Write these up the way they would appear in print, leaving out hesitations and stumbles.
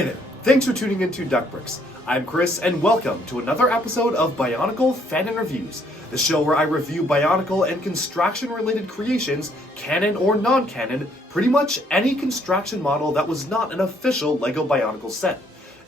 Hey there, thanks for tuning into Duckbricks. I'm Chris, and welcome to another episode of Bionicle Fanon Reviews, the show where I review Bionicle and construction-related creations, canon or non-canon, pretty much any construction model that was not an official LEGO Bionicle set.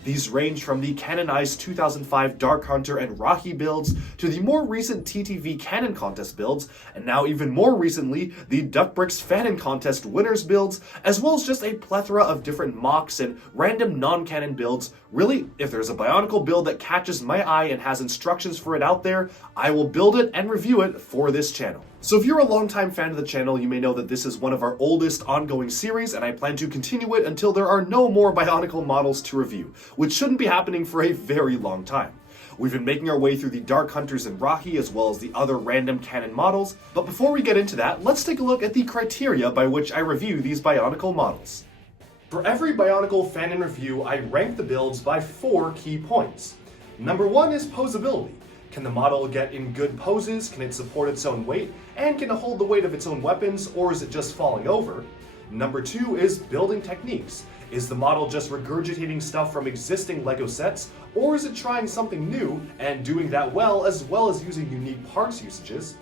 These range from the canonized 2005 Dark Hunter and Rocky builds to the more recent TTV Canon Contest builds, and now even more recently, the Duckbricks Fanon Contest winners builds, as well as just a plethora of different MOCs and random non-canon builds. Really, if there's a Bionicle build that catches my eye and has instructions for it out there, I will build it and review it for this channel. So if you're a longtime fan of the channel, you may know that this is one of our oldest ongoing series, and I plan to continue it until there are no more Bionicle models to review, which shouldn't be happening for a very long time. We've been making our way through the Dark Hunters and Rocky, as well as the other random canon models, but before we get into that, let's take a look at the criteria by which I review these Bionicle models. For every Bionicle Fanon review, I rank the builds by 4 key points. Number 1 is posability. Can the model get in good poses? Can it support its own weight? And can it hold the weight of its own weapons, or is it just falling over? Number 2 is building techniques. Is the model just regurgitating stuff from existing LEGO sets, or is it trying something new and doing that well as using unique parts usages?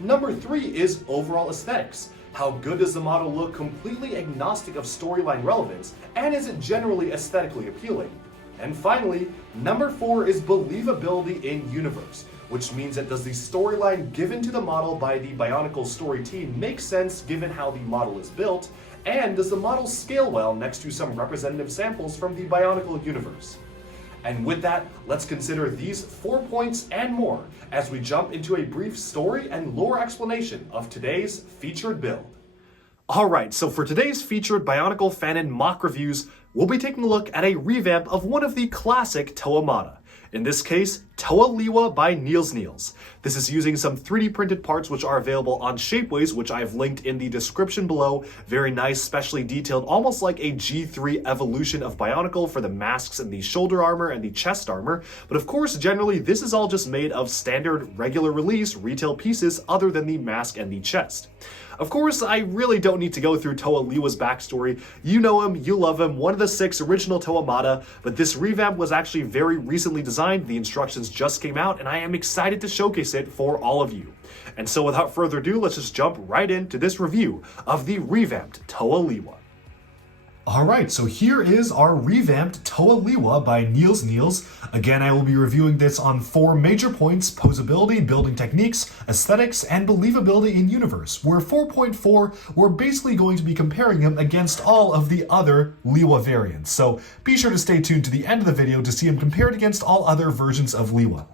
Number 3 is overall aesthetics. How good does the model look completely agnostic of storyline relevance, and is it generally aesthetically appealing? And finally, number 4 is believability in universe, which means that does the storyline given to the model by the Bionicle story team make sense given how the model is built, and does the model scale well next to some representative samples from the Bionicle universe? And with that, let's consider these 4 points and more as we jump into a brief story and lore explanation of today's featured build. Alright, so for today's featured Bionicle Fanon mock reviews, we'll be taking a look at a revamp of one of the classic Toa Mata. In this case, Toa Lewa by Nielsniels. This is using some 3D printed parts which are available on Shapeways, which I've linked in the description below. Very nice, specially detailed, almost like a G3 evolution of Bionicle for the masks and the shoulder armor and the chest armor. But of course, generally, this is all just made of standard, regular release retail pieces other than the mask and the chest. Of course, I really don't need to go through Toa Lewa's backstory. You know him, you love him, one of the 6 original Toa Mata, but this revamp was actually very recently designed. The instructions just came out, and I am excited to showcase it for all of you. And so without further ado, let's just jump right into this review of the revamped Toa Lewa. Alright, so here is our revamped Toa Lewa by Nielsniels. Again, I will be reviewing this on 4 major points: posability, building techniques, aesthetics, and believability in universe, where 4.4, we're basically going to be comparing him against all of the other Lewa variants. So be sure to stay tuned to the end of the video to see him compared against all other versions of Lewa.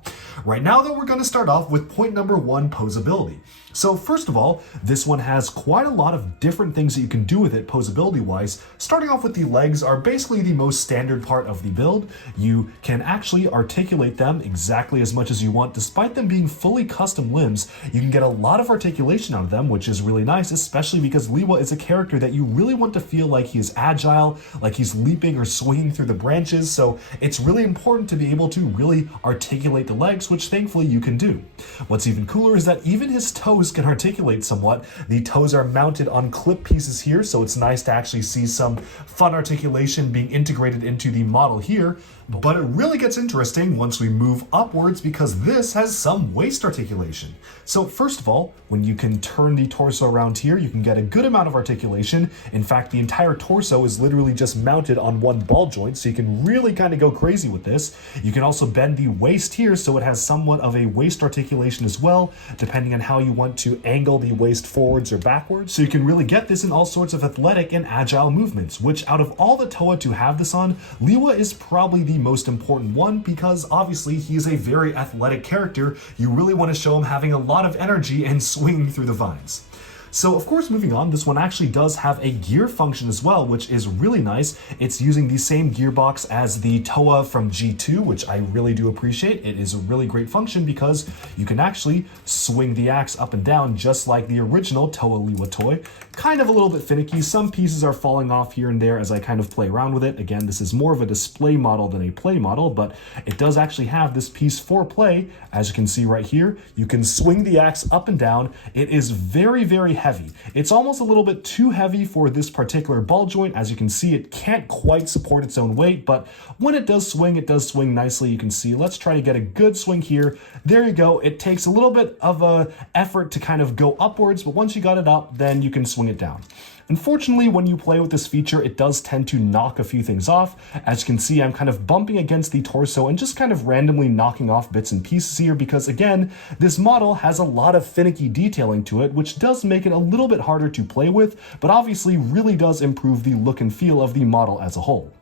Right now though, we're going to start off with point number 1, posability. So first of all, this one has quite a lot of different things that you can do with it posability wise. Starting off with the legs are basically the most standard part of the build. You can actually articulate them exactly as much as you want. Despite them being fully custom limbs, you can get a lot of articulation out of them, which is really nice, especially because Lewa is a character that you really want to feel like he is agile, like he's leaping or swinging through the branches. So it's really important to be able to really articulate the legs, which thankfully you can do. What's even cooler is that even his toes can articulate somewhat. The toes are mounted on clip pieces here, so it's nice to actually see some fun articulation being integrated into the model here. But it really gets interesting once we move upwards because this has some waist articulation. So first of all, when you can turn the torso around here, you can get a good amount of articulation. In fact, the entire torso is literally just mounted on one ball joint, so you can really kind of go crazy with this. You can also bend the waist here, so it has somewhat of a waist articulation as well, depending on how you want to angle the waist forwards or backwards. So you can really get this in all sorts of athletic and agile movements, which out of all the Toa to have this on, Lewa is probably the most important one because obviously he is a very athletic character. You really want to show him having a lot of energy and swinging through the vines. So of course, moving on, this one actually does have a gear function as well, which is really nice. It's using the same gearbox as the Toa from G2, which I really do appreciate. It is a really great function because you can actually swing the axe up and down just like the original Toa Lewa toy. Kind of a little bit finicky. Some pieces are falling off here and there as I kind of play around with it. Again, this is more of a display model than a play model, but it does actually have this piece for play. As you can see right here, you can swing the axe up and down. It is very, very heavy. It's almost a little bit too heavy for this particular ball joint. As you can see, it can't quite support its own weight, but when it does swing nicely. You can see, let's try to get a good swing here. There you go. It takes a little bit of a effort to kind of go upwards, but once you got it up, then you can swing it down. Unfortunately, when you play with this feature, it does tend to knock a few things off. As you can see, I'm kind of bumping against the torso and just kind of randomly knocking off bits and pieces here because, again, this model has a lot of finicky detailing to it, which does make it a little bit harder to play with, but obviously really does improve the look and feel of the model as a whole.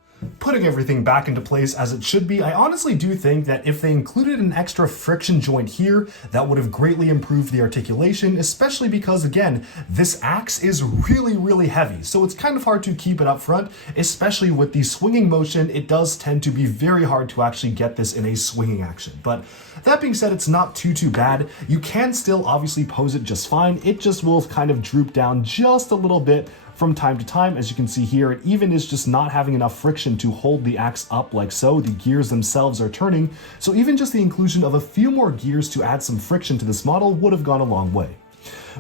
Putting everything back into place as it should be, I honestly do think that if they included an extra friction joint here, that would have greatly improved the articulation, especially because, again, this axe is really heavy, so it's kind of hard to keep it up front, especially with the swinging motion. It does tend to be very hard to actually get this in a swinging action. But that being said, it's not too bad. You can still obviously pose it just fine. It just will kind of droop down just a little bit from time to time. As you can see here, it even is just not having enough friction to hold the axe up like so. The gears themselves are turning, so even just the inclusion of a few more gears to add some friction to this model would have gone a long way.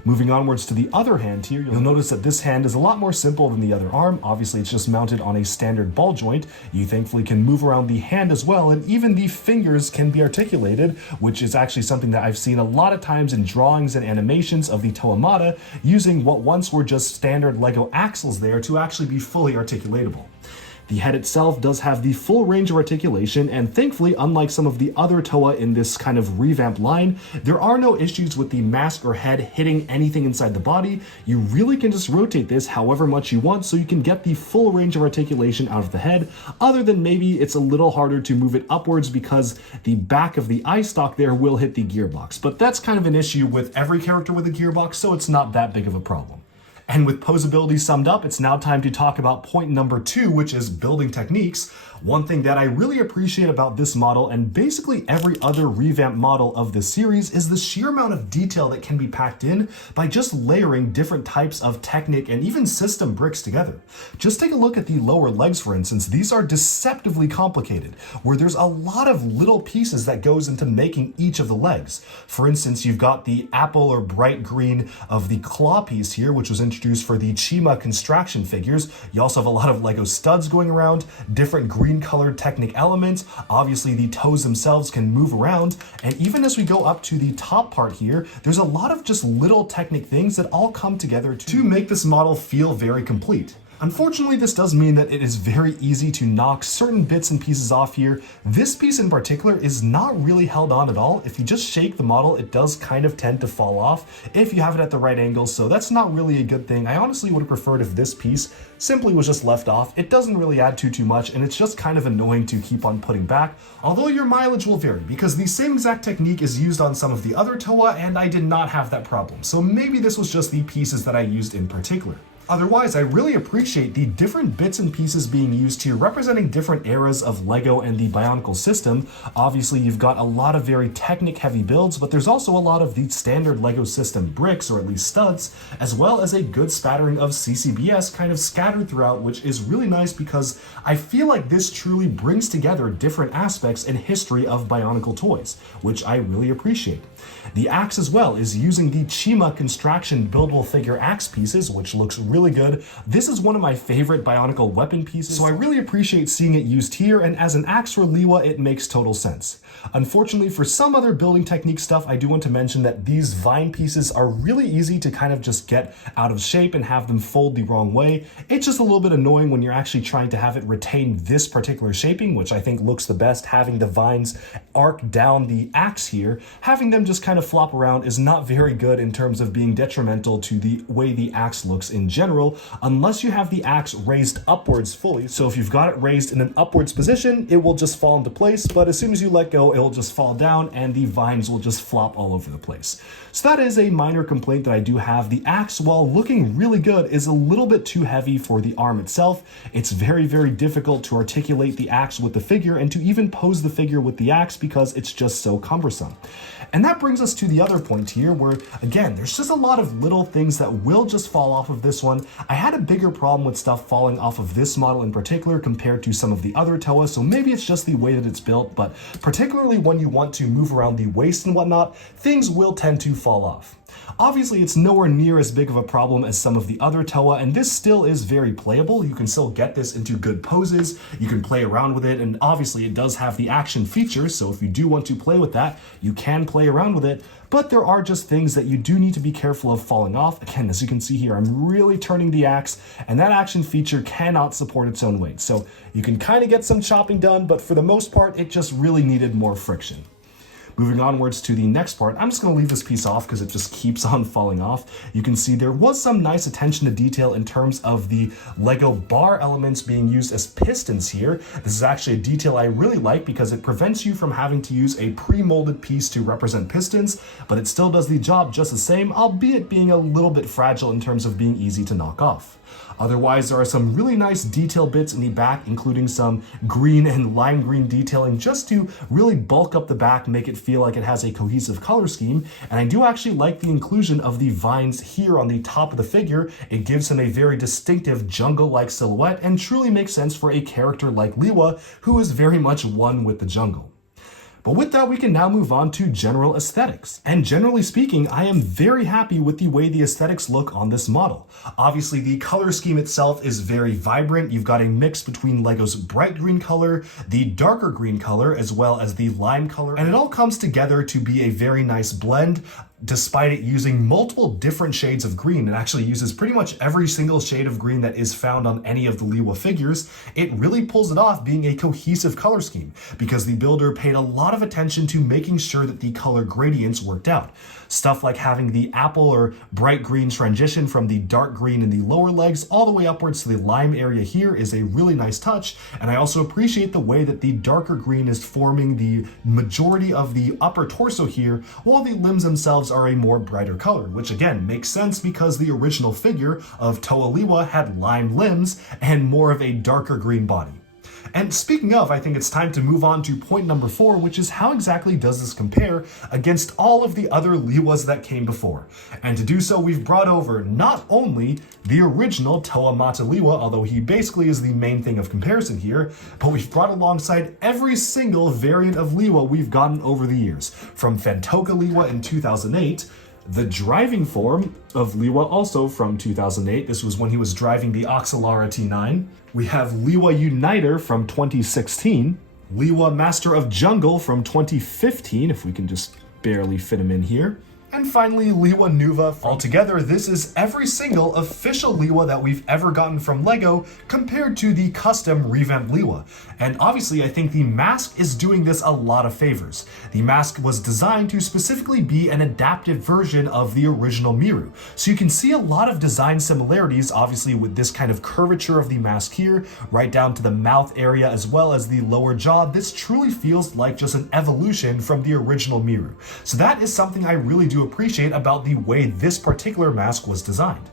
Moving onwards to the other hand here, you'll notice that this hand is a lot more simple than the other arm. Obviously, it's just mounted on a standard ball joint. You thankfully can move around the hand as well, and even the fingers can be articulated, which is actually something that I've seen a lot of times in drawings and animations of the Toamata, using what once were just standard Lego axles there to actually be fully articulatable. The head itself does have the full range of articulation, and thankfully, unlike some of the other Toa in this kind of revamp line, there are no issues with the mask or head hitting anything inside the body. You really can just rotate this however much you want, so you can get the full range of articulation out of the head, other than maybe it's a little harder to move it upwards because the back of the eye stalk there will hit the gearbox. But that's kind of an issue with every character with a gearbox, so it's not that big of a problem. And with posability summed up, it's now time to talk about point number 2, which is building techniques. One thing that I really appreciate about this model, and basically every other revamp model of this series, is the sheer amount of detail that can be packed in by just layering different types of Technic and even system bricks together. Just take a look at the lower legs, for instance. These are deceptively complicated, where there's a lot of little pieces that goes into making each of the legs. For instance, you've got the apple or bright green of the claw piece here, which was introduced for the Chima construction figures. You also have a lot of Lego studs going around, different green colored Technic elements. Obviously, the toes themselves can move around, and even as we go up to the top part here, there's a lot of just little Technic things that all come together to make this model feel very complete. Unfortunately, this does mean that it is very easy to knock certain bits and pieces off here. This piece in particular is not really held on at all. If you just shake the model, it does kind of tend to fall off if you have it at the right angle, so that's not really a good thing. I honestly would have preferred if this piece simply was just left off. It doesn't really add too much, and it's just kind of annoying to keep on putting back, although your mileage will vary, because the same exact technique is used on some of the other Toa, and I did not have that problem, so maybe this was just the pieces that I used in particular. Otherwise, I really appreciate the different bits and pieces being used here, representing different eras of Lego and the Bionicle system. Obviously, you've got a lot of very Technic-heavy builds, but there's also a lot of the standard Lego system bricks, or at least studs, as well as a good spattering of CCBS kind of scattered throughout, which is really nice because I feel like this truly brings together different aspects and history of Bionicle toys, which I really appreciate. The axe as well is using the Chima construction buildable figure axe pieces, which looks really good. This is one of my favorite Bionicle weapon pieces, so I really appreciate seeing it used here, and as an axe for Lewa, it makes total sense. Unfortunately, for some other building technique stuff, I do want to mention that these vine pieces are really easy to kind of just get out of shape and have them fold the wrong way. It's just a little bit annoying when you're actually trying to have it retain this particular shaping, which I think looks the best. Having the vines arc down the axe here, having them just kind of flop around is not very good in terms of being detrimental to the way the axe looks in general, unless you have the axe raised upwards fully. So if you've got it raised in an upwards position, it will just fall into place, but as soon as you let go, it'll just fall down and the vines will just flop all over the place. So that is a minor complaint that I do have. The axe, while looking really good, is a little bit too heavy for the arm itself. It's very, very difficult to articulate the axe with the figure and to even pose the figure with the axe because it's just so cumbersome. And that brings us to the other point here where, again, there's just a lot of little things that will just fall off of this one. I had a bigger problem with stuff falling off of this model in particular compared to some of the other Toa, so maybe it's just the way that it's built, but particularly when you want to move around the waist and whatnot, things will tend to fall off. Obviously, it's nowhere near as big of a problem as some of the other Toa, and this still is very playable. You can still get this into good poses, you can play around with it, and obviously it does have the action feature, so if you do want to play with that, you can play around with it, but there are just things that you do need to be careful of falling off. Again, as you can see here, I'm really turning the axe, and that action feature cannot support its own weight, so you can kind of get some chopping done, but for the most part, it just really needed more friction. Moving onwards to the next part, I'm just going to leave this piece off because it just keeps on falling off. You can see there was some nice attention to detail in terms of the Lego bar elements being used as pistons here. This is actually a detail I really like because it prevents you from having to use a pre-molded piece to represent pistons, but it still does the job just the same, albeit being a little bit fragile in terms of being easy to knock off. Otherwise, there are some really nice detail bits in the back, including some green and lime green detailing just to really bulk up the back, make it feel like it has a cohesive color scheme. And I do actually like the inclusion of the vines here on the top of the figure. It gives him a very distinctive jungle-like silhouette and truly makes sense for a character like Lewa, who is very much one with the jungle. But with that, we can now move on to general aesthetics. And generally speaking, I am very happy with the way the aesthetics look on this model. Obviously, the color scheme itself is very vibrant. You've got a mix between Lego's bright green color, the darker green color, as well as the lime color. And it all comes together to be a very nice blend, despite it using multiple different shades of green. It actually uses pretty much every single shade of green that is found on any of the Lewa figures. It really pulls it off being a cohesive color scheme because the builder paid a lot of attention to making sure that the color gradients worked out. Stuff like having the apple or bright green transition from the dark green in the lower legs all the way upwards to the lime area here is a really nice touch, and I also appreciate the way that the darker green is forming the majority of the upper torso here, while the limbs themselves are a more brighter color, which again makes sense because the original figure of Toa Lewa had lime limbs and more of a darker green body. And speaking of, I think it's time to move on to point number 4, which is how exactly does this compare against all of the other Lewas that came before. And to do so, we've brought over not only the original Toa Mata Lewa, although he basically is the main thing of comparison here, but we've brought alongside every single variant of Lewa we've gotten over the years, from Fantoka Lewa in 2008, the driving form of Lewa also from 2008. This was when he was driving the Oxalara T9. We have Lewa Uniter from 2016. Lewa Master of Jungle from 2015, if we can just barely fit him in here. And finally, Lewa Nuva. Altogether, this is every single official Lewa that we've ever gotten from LEGO compared to the custom revamped Lewa. And obviously, I think the mask is doing this a lot of favors. The mask was designed to specifically be an adapted version of the original Miru. So you can see a lot of design similarities, obviously, with this kind of curvature of the mask here, right down to the mouth area as well as the lower jaw. This truly feels like just an evolution from the original Miru. So that is something I really do appreciate about the way this particular mask was designed.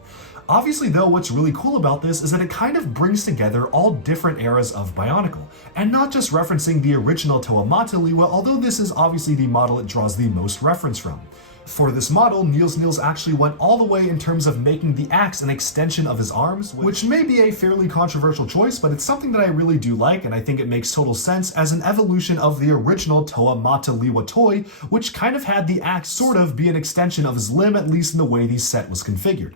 Obviously though, what's really cool about this is that it kind of brings together all different eras of Bionicle, and not just referencing the original Toa Mata Lewa, although this is obviously the model it draws the most reference from. For this model, Nielsniels actually went all the way in terms of making the axe an extension of his arms, which may be a fairly controversial choice, but it's something that I really do like, and I think it makes total sense as an evolution of the original Toa Mata Lewa toy, which kind of had the axe sort of be an extension of his limb, at least in the way the set was configured.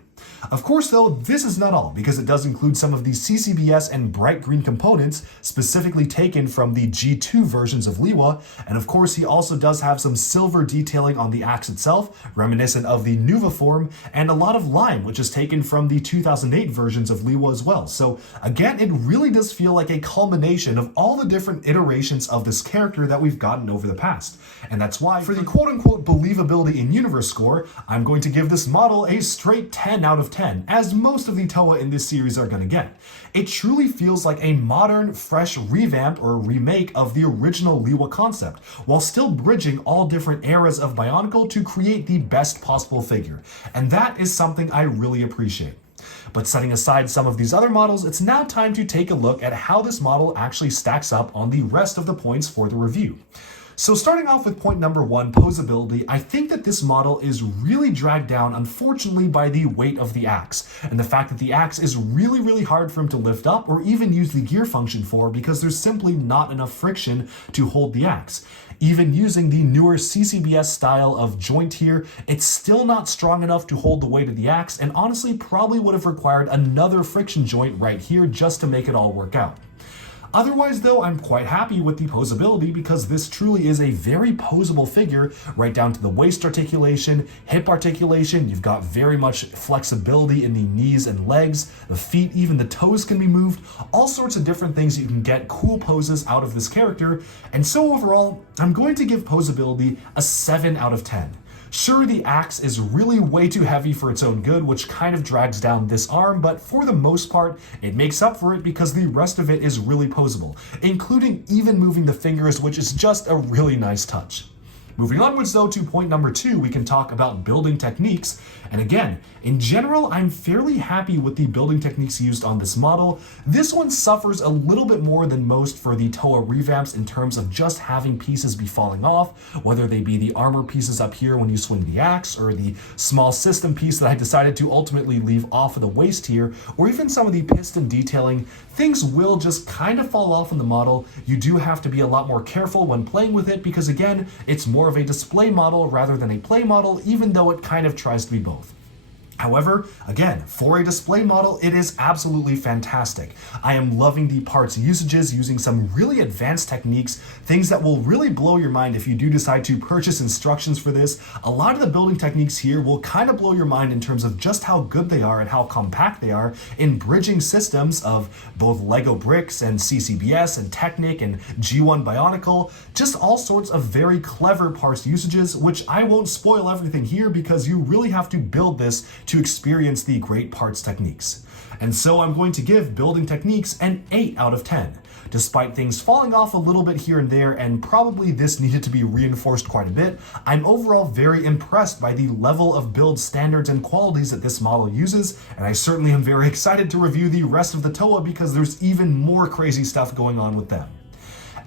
Of course though, this is not all, because it does include some of the CCBS and bright green components specifically taken from the G2 versions of Lewa, and of course he also does have some silver detailing on the axe itself, reminiscent of the Nuva form, and a lot of lime, which is taken from the 2008 versions of Lewa as well. So again, it really does feel like a culmination of all the different iterations of this character that we've gotten over the past. And that's why, for the quote-unquote believability in universe score, I'm going to give this model a straight 10 out of 10, as most of the Toa in this series are going to get. It truly feels like a modern, fresh revamp or remake of the original Lewa concept, while still bridging all different eras of Bionicle to create the best possible figure. And that is something I really appreciate. But setting aside some of these other models, it's now time to take a look at how this model actually stacks up on the rest of the points for the review. So starting off with point number 1, posability, I think that this model is really dragged down, unfortunately, by the weight of the axe, and the fact that the axe is really hard for him to lift up or even use the gear function for because there's simply not enough friction to hold the axe. Even using the newer CCBS style of joint here, it's still not strong enough to hold the weight of the axe, and honestly probably would have required another friction joint right here just to make it all work out. Otherwise though, I'm quite happy with the posability because this truly is a very posable figure, right down to the waist articulation, hip articulation. You've got very much flexibility in the knees and legs, the feet, even the toes can be moved, all sorts of different things you can get cool poses out of this character. And so overall, I'm going to give posability a 7 out of 10. Sure, the axe is really way too heavy for its own good, which kind of drags down this arm, but for the most part, it makes up for it because the rest of it is really posable, including even moving the fingers, which is just a really nice touch. Moving onwards though to point number 2, we can talk about building techniques. And again, in general, I'm fairly happy with the building techniques used on this model. This one suffers a little bit more than most for the TOA revamps in terms of just having pieces be falling off, whether they be the armor pieces up here when you swing the axe, or the small system piece that I decided to ultimately leave off of the waist here, or even some of the piston detailing. Things will just kind of fall off in the model. You do have to be a lot more careful when playing with it because again, it's more of a display model rather than a play model, even though it kind of tries to be both. However, again, for a display model, it is absolutely fantastic. I am loving the parts usages using some really advanced techniques, things that will really blow your mind if you do decide to purchase instructions for this. A lot of the building techniques here will kind of blow your mind in terms of just how good they are and how compact they are in bridging systems of both Lego bricks and CCBS and Technic and G1 Bionicle, just all sorts of very clever parts usages, which I won't spoil everything here because you really have to build this to experience the great parts techniques. And so I'm going to give building techniques an 8 out of 10. Despite things falling off a little bit here and there, and probably this needed to be reinforced quite a bit, I'm overall very impressed by the level of build standards and qualities that this model uses, and I certainly am very excited to review the rest of the TOA because there's even more crazy stuff going on with them.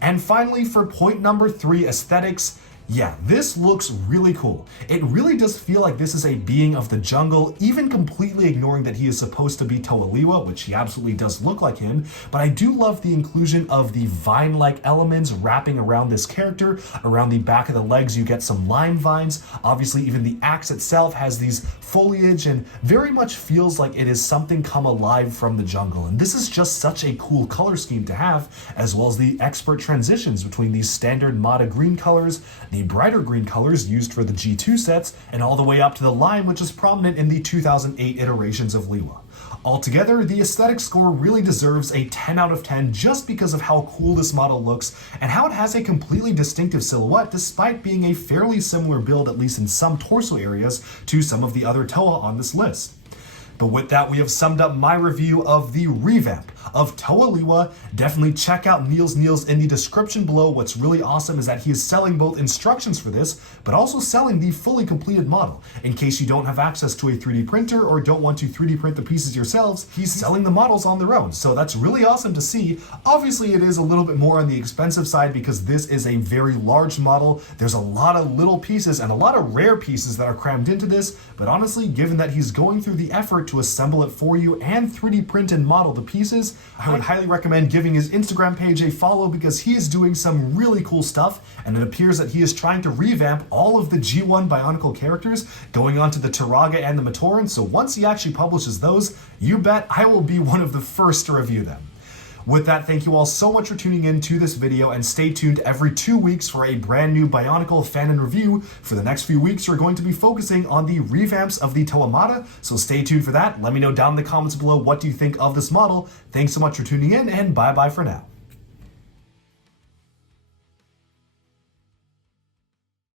And finally, for point number 3, aesthetics. Yeah, this looks really cool. It really does feel like this is a being of the jungle, even completely ignoring that he is supposed to be Toa Lewa, which he absolutely does look like him, but I do love the inclusion of the vine-like elements wrapping around this character. Around the back of the legs you get some lime vines. Obviously even the axe itself has these foliage and very much feels like it is something come alive from the jungle. And this is just such a cool color scheme to have, as well as the expert transitions between these standard Mata green colors, the brighter green colors used for the G2 sets, and all the way up to the lime, which is prominent in the 2008 iterations of Lewa. Altogether, the aesthetic score really deserves a 10 out of 10 just because of how cool this model looks and how it has a completely distinctive silhouette despite being a fairly similar build, at least in some torso areas, to some of the other TOA on this list. But with that, we have summed up my review of the revamp of Toa Lewa. Definitely check out Nielsniels in the description below. What's really awesome is that he is selling both instructions for this, but also selling the fully completed model. In case you don't have access to a 3D printer or don't want to 3D print the pieces yourselves, he's selling the models on their own. So that's really awesome to see. Obviously, it is a little bit more on the expensive side because this is a very large model. There's a lot of little pieces and a lot of rare pieces that are crammed into this, but honestly, given that he's going through the effort to assemble it for you and 3D print and model the pieces, I would highly recommend giving his Instagram page a follow because he is doing some really cool stuff, and it appears that he is trying to revamp all of the G1 Bionicle characters, going on to the Turaga and the Matoran, so once he actually publishes those, you bet I will be one of the first to review them. With that, thank you all so much for tuning in to this video, and stay tuned every 2 weeks for a brand new Bionicle Fanon review. For the next few weeks, we're going to be focusing on the revamps of the Toa Mata, so stay tuned for that. Let me know down in the comments below what do you think of this model. Thanks so much for tuning in, and bye-bye for now.